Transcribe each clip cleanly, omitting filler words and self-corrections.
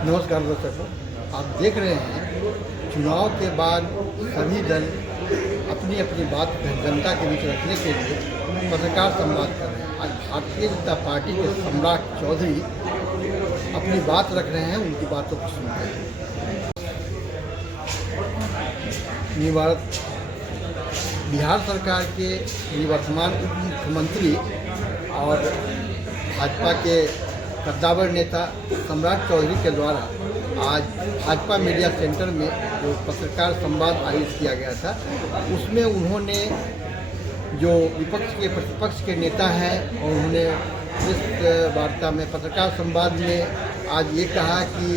नमस्कार दर्शकों, आप देख रहे हैं चुनाव के बाद सभी दल अपनी अपनी बात जनता के बीच रखने के लिए पत्रकार संवाद कर रहे हैं। आज भारतीय जनता पार्टी के सम्राट चौधरी अपनी बात रख रहे हैं, उनकी बातों को सुन रहे हैं। बिहार सरकार के निवर्तमान उप मुख्यमंत्री और भाजपा के कद्दावर नेता सम्राट चौधरी के द्वारा आज भाजपा मीडिया सेंटर में जो पत्रकार संवाद आयोजित किया गया था, उसमें उन्होंने जो विपक्ष के प्रतिपक्ष के नेता हैं और उन्होंने इस वार्ता में पत्रकार संवाद में आज ये कहा कि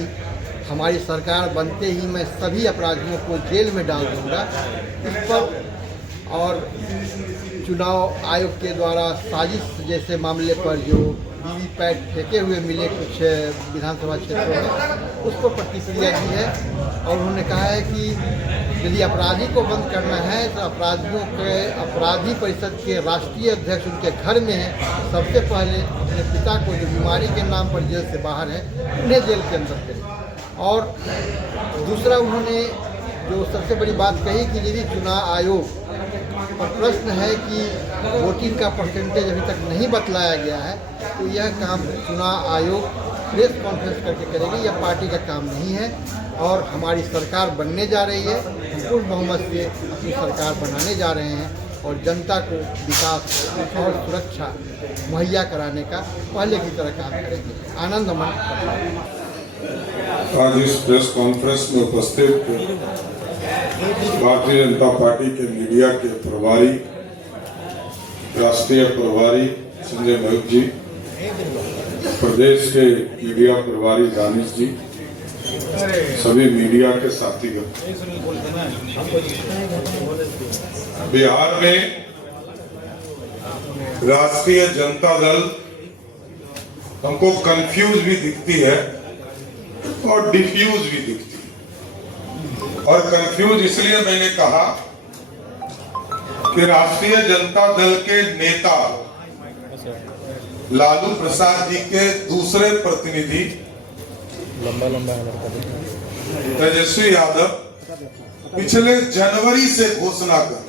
हमारी सरकार बनते ही मैं सभी अपराधियों को जेल में डाल दूँगा। इस पर और चुनाव आयोग के द्वारा साजिश जैसे मामले पर जो वीवीपैट फेंके हुए मिले कुछ विधानसभा क्षेत्रों में, उस पर प्रतिक्रिया दी है और उन्होंने कहा है कि यदि अपराधी को बंद करना है तो अपराधियों के अपराधी परिषद के राष्ट्रीय अध्यक्ष उनके घर में हैं, सबसे पहले अपने पिता को जो बीमारी के नाम पर जेल से बाहर है उन्हें जेल के अंदर करें। और दूसरा उन्होंने जो सबसे बड़ी बात कही कि यदि चुनाव आयोग पर प्रश्न है कि वोटिंग का परसेंटेज अभी तक नहीं बतलाया गया है, तो यह काम चुनाव आयोग प्रेस कॉन्फ्रेंस करके करेगी, यह पार्टी का काम नहीं है। और हमारी सरकार बनने जा रही है, पूर्ण बहुमत से अपनी सरकार बनाने जा रहे हैं और जनता को विकास और सुरक्षा मुहैया कराने का पहले की तरह काम करेंगे। आनंद अमन। आज इस प्रेस कॉन्फ्रेंस में उपस्थित भारतीय जनता पार्टी के मीडिया के प्रभारी, राष्ट्रीय प्रभारी संजय महूत जी, प्रदेश के मीडिया प्रभारी दानिश जी, सभी मीडिया के साथीगण, बिहार में राष्ट्रीय जनता दल हमको कंफ्यूज भी दिखती है और डिफ्यूज भी दिखती है। और कंफ्यूज इसलिए मैंने कहा कि राष्ट्रीय जनता दल के नेता लालू प्रसाद जी के दूसरे प्रतिनिधि तेजस्वी यादव पिछले जनवरी से घोषणा कर,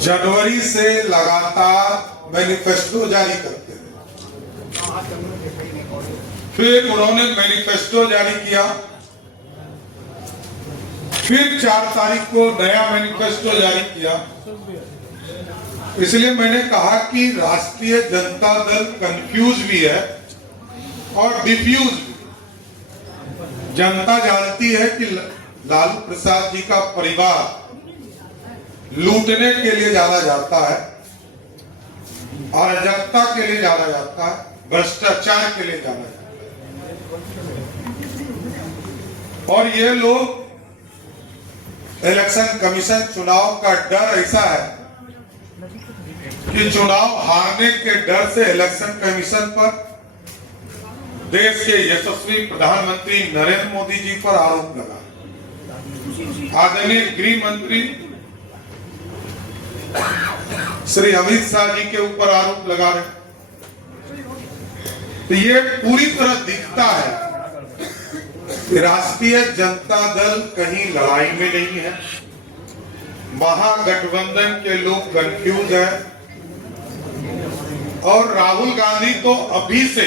जनवरी से लगातार मैनिफेस्टो जारी करते हैं। फिर उन्होंने मैनिफेस्टो जारी किया, फिर 4 तारीख को नया मैनिफेस्टो जारी किया। इसलिए मैंने कहा कि राष्ट्रीय जनता दल कंफ्यूज भी है और डिफ्यूज भी। जनता जानती है कि लालू प्रसाद जी का परिवार लूटने के लिए जाना जाता है, अराजकता के लिए जाना जाता है, भ्रष्टाचार के लिए जाना जाता है। और ये लोग इलेक्शन कमीशन, चुनाव का डर ऐसा है कि चुनाव हारने के डर से इलेक्शन कमीशन पर, देश के यशस्वी प्रधानमंत्री नरेंद्र मोदी जी पर आरोप लगा, आदरणीय गृह मंत्री श्री अमित शाह जी के ऊपर आरोप लगा रहे। तो ये पूरी तरह दिखता है कि राष्ट्रीय जनता दल कहीं लड़ाई में नहीं है। महागठबंधन के लोग कंफ्यूज है और राहुल गांधी तो अभी से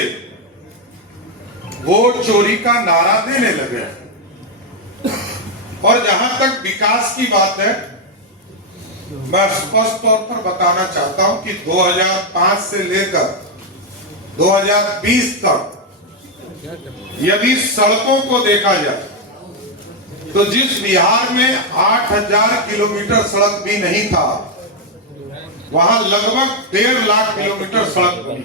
वोट चोरी का नारा देने लगे। और जहां तक विकास की बात है, मैं स्पष्ट तौर पर बताना चाहता हूं कि 2005 से लेकर 2020 तक यदि सड़कों को देखा जाए तो जिस बिहार में 8000 किलोमीटर सड़क भी नहीं था, वहां लगभग 1.5 लाख किलोमीटर सड़क बनी।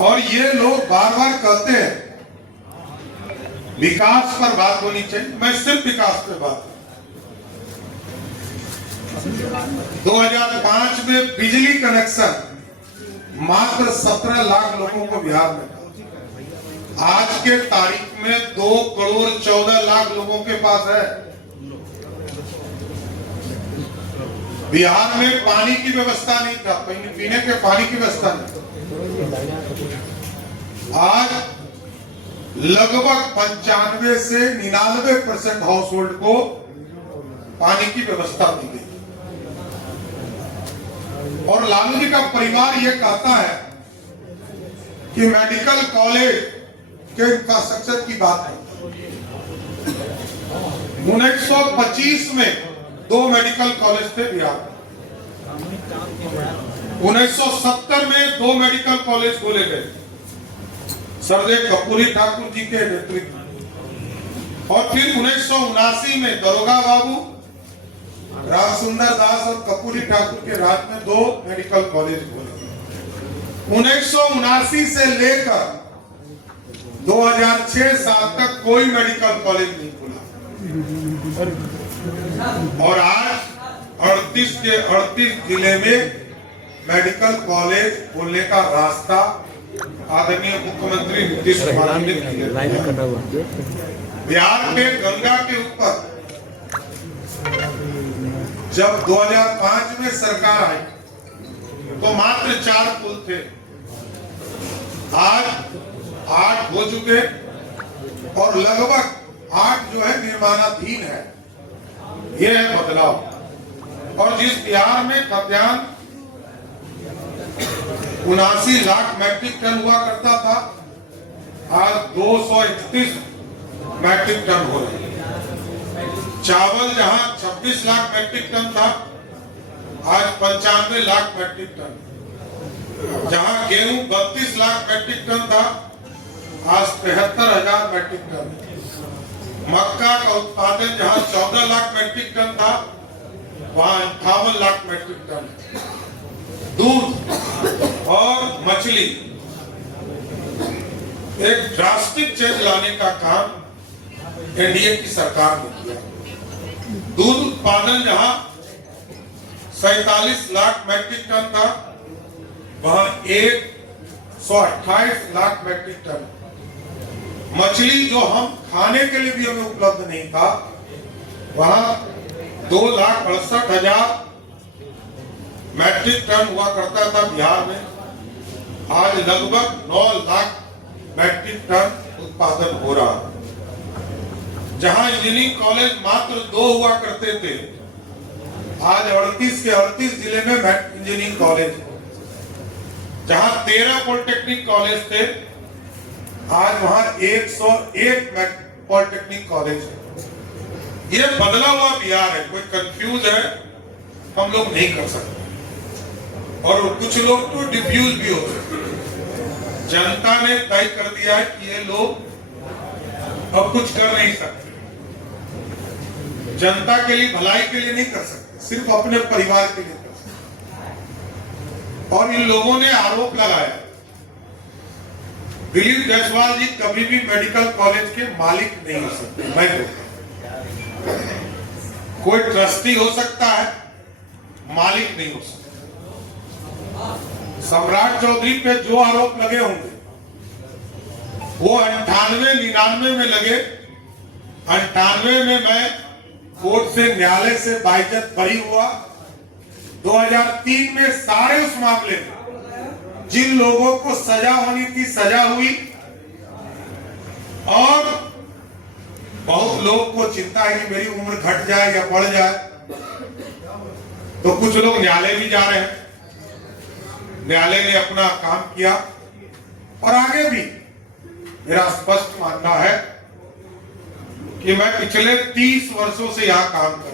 और ये लोग बार बार कहते हैं विकास पर बात होनी चाहिए, मैं सिर्फ विकास पे बात। 2005 में बिजली कनेक्शन मात्र 17 लाख लोगों को बिहार में, आज के तारीख में 2 करोड़ 14 लाख लोगों के पास है। बिहार में पानी की व्यवस्था नहीं था, पीने के पानी की व्यवस्था नहीं। आज लगभग 95 से 99% हाउस होल्ड को पानी की व्यवस्था दी गई। और लालू जी का परिवार यह कहता है कि मेडिकल कॉलेज के इंफ्रास्ट्रक्चर की बात है। 1925 में 2 मेडिकल कॉलेज थे बिहार में। 1970 में 2 मेडिकल कॉलेज खोले गए सरदेव कपूरी ठाकुर जी के नेतृत्व में। और फिर 1979 में दरोगा बाबू, रामसुंदर दास और कपूरी ठाकुर के राज में 2 मेडिकल कॉलेज खोले गए। 1979 से लेकर 2006-7 तक कोई मेडिकल कॉलेज नहीं खुला। और आज 38 के 38 जिले में मेडिकल कॉलेज खोलने का रास्ता आदरणीय मुख्यमंत्री नीतीश कुमार ने किया। बिहार के गंगा के ऊपर जब 2005 में सरकार आई तो मात्र 4 पुल थे, आज 8 हो चुके और लगभग 8 जो है निर्माणाधीन है। यह है बदलाव। और जिस बिहार में खाद्यान्न 79 लाख मैट्रिक टन हुआ करता था, आज 231 मैट्रिक टन हो रहा है। चावल जहां 26 लाख मैट्रिक टन था, आज 95 लाख मैट्रिक टन। जहां गेहूं 32 लाख मैट्रिक टन था, आज 73,000 मैट्रिक टन। मक्का का उत्पादन जहां 14 लाख मैट्रिक टन था, वहां 58 लाख मैट्रिक टन। दूध और मछली एक ड्रास्टिक चेंज लाने का काम एनडीए की सरकार ने किया। दूध उत्पादन जहां 47 लाख मैट्रिक टन था, वहां 128 लाख मैट्रिक टन। मछली जो हम खाने के लिए भी हमें उपलब्ध नहीं था, वहां 2,68,000 मैट्रिक टन हुआ करता था बिहार में, आज लगभग 9 लाख मैट्रिक टन उत्पादन हो रहा है। जहां इंजीनियरिंग कॉलेज मात्र 2 हुआ करते थे, आज 38 के 38 जिले में इंजीनियरिंग कॉलेज है। जहां 13 पॉलिटेक्निक कॉलेज थे, आज वहां 101 पॉलिटेक्निक कॉलेज है। ये बदला हुआ बिहार है। कोई कंफ्यूज है हम लोग नहीं कर सकते, और कुछ लोग तो डिफ्यूज भी हो सकते। जनता ने तय कर दिया है कि ये लोग अब कुछ कर नहीं सकते, जनता के लिए भलाई के लिए नहीं कर सकते, सिर्फ अपने परिवार के लिए कर सकते। और इन लोगों ने आरोप लगाया दिलीप जायसवाल जी कभी भी मेडिकल कॉलेज के मालिक नहीं हो सकते। मैं कोई ट्रस्टी हो सकता है, मालिक नहीं हो सकता। सम्राट चौधरी पे जो आरोप लगे होंगे वो 98-99 में लगे। 98 में मैं कोर्ट से, न्यायालय से बाइज्जत बरी हुआ। 2003 में सारे उस मामले में जिन लोगों को सजा होनी थी सजा हुई, और बहुत लोग को चिंता है कि मेरी उम्र घट जाए या बढ़ जाए, तो कुछ लोग न्यायालय भी जा रहे हैं। न्यायालय ने अपना काम किया, और आगे भी मेरा स्पष्ट मानना है कि मैं पिछले 30 वर्षों से यहां काम कर